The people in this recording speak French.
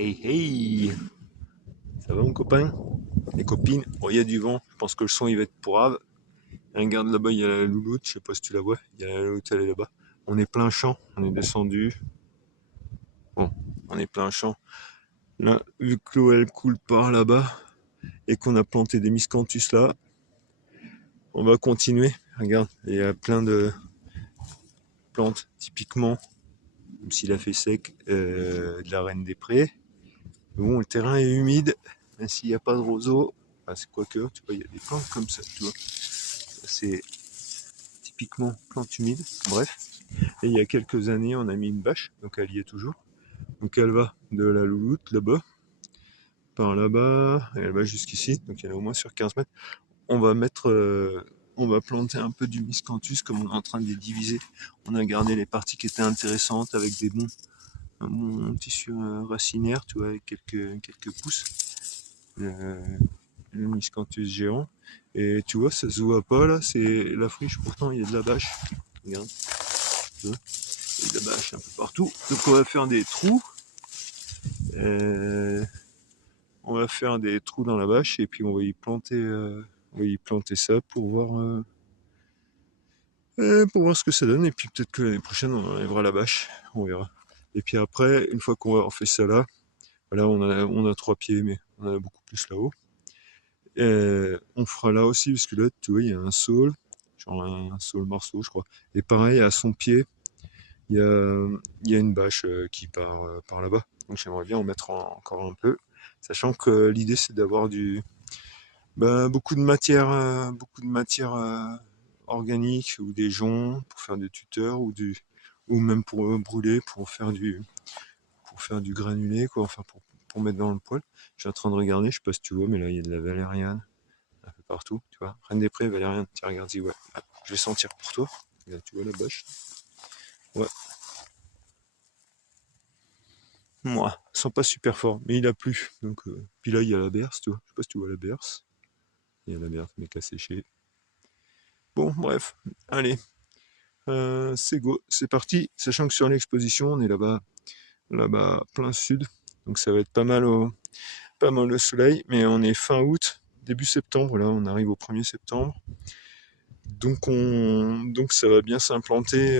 Hey hey, ça va mon copain? Les copines? Bon, il y a du vent, je pense que le son il va être pourrave. Regarde là-bas, il y a la louloute, je sais pas si tu la vois, il y a la louloute, elle est là-bas. On est plein champ, on est descendu. Bon, on est plein champ. Là, vu que l'eau elle coule par là-bas et qu'on a planté des miscanthus là, on va continuer. Regarde, il y a plein de plantes, typiquement, même s'il a fait sec, de la reine des prés. Bon, le terrain est humide, même s'il n'y a pas de roseaux. Ah, c'est quoi que, tu vois, il y a des plantes comme ça, tu vois. C'est typiquement plante humide. Bref. Et il y a quelques années, on a mis une bâche, donc elle y est toujours. Donc elle va de la louloute là-bas, par là-bas, et elle va jusqu'ici, donc elle est au moins sur 15 mètres. On va mettre, on va planter un peu du miscanthus comme on est en train de les diviser. On a gardé les parties qui étaient intéressantes avec un bon tissu racinaire, tu vois, avec quelques pousses. Le miscanthus géant. Et tu vois, ça se voit pas là, c'est la friche, pourtant il y a de la bâche. Regarde, tu vois, il y a de la bâche un peu partout. Donc on va faire des trous. Euh, on va faire des trous dans la bâche et puis on va y planter ça pour voir ce que ça donne. Et puis peut-être que l'année prochaine on enlèvera la bâche, on verra. Et puis après, une fois qu'on va avoir fait ça là, voilà, on a 3 pieds, mais on en a beaucoup plus là-haut. On fera là aussi, parce que là, tu vois, il y a un saule, genre un saule morceau, je crois. Et pareil, à son pied, il y a une bâche qui part par là-bas. Donc j'aimerais bien en mettre encore un peu, sachant que l'idée c'est d'avoir beaucoup de matière organique ou des joncs pour faire des tuteurs ou même pour brûler, pour faire du granulé, quoi, enfin pour mettre dans le poêle. Je suis en train de regarder, je sais pas si tu vois, mais là il y a de la valériane un peu partout, tu vois. Reine des Prés, valériane, tiens, regarde, y ouais. Ah, je vais sentir pour toi. Regarde, tu vois la bâche? Ouais. Moi, sent pas super fort, mais il a plu. Donc, puis là, il y a la berce, tu vois. Je sais pas si tu vois la berce. Il y a la berce, mais qu'à sécher. Bon, bref, allez, c'est go, c'est parti. Sachant que sur l'exposition, on est là-bas, plein sud. Donc ça va être pas mal le soleil, mais on est fin août, début septembre, là, on arrive au 1er septembre. Donc ça va bien s'implanter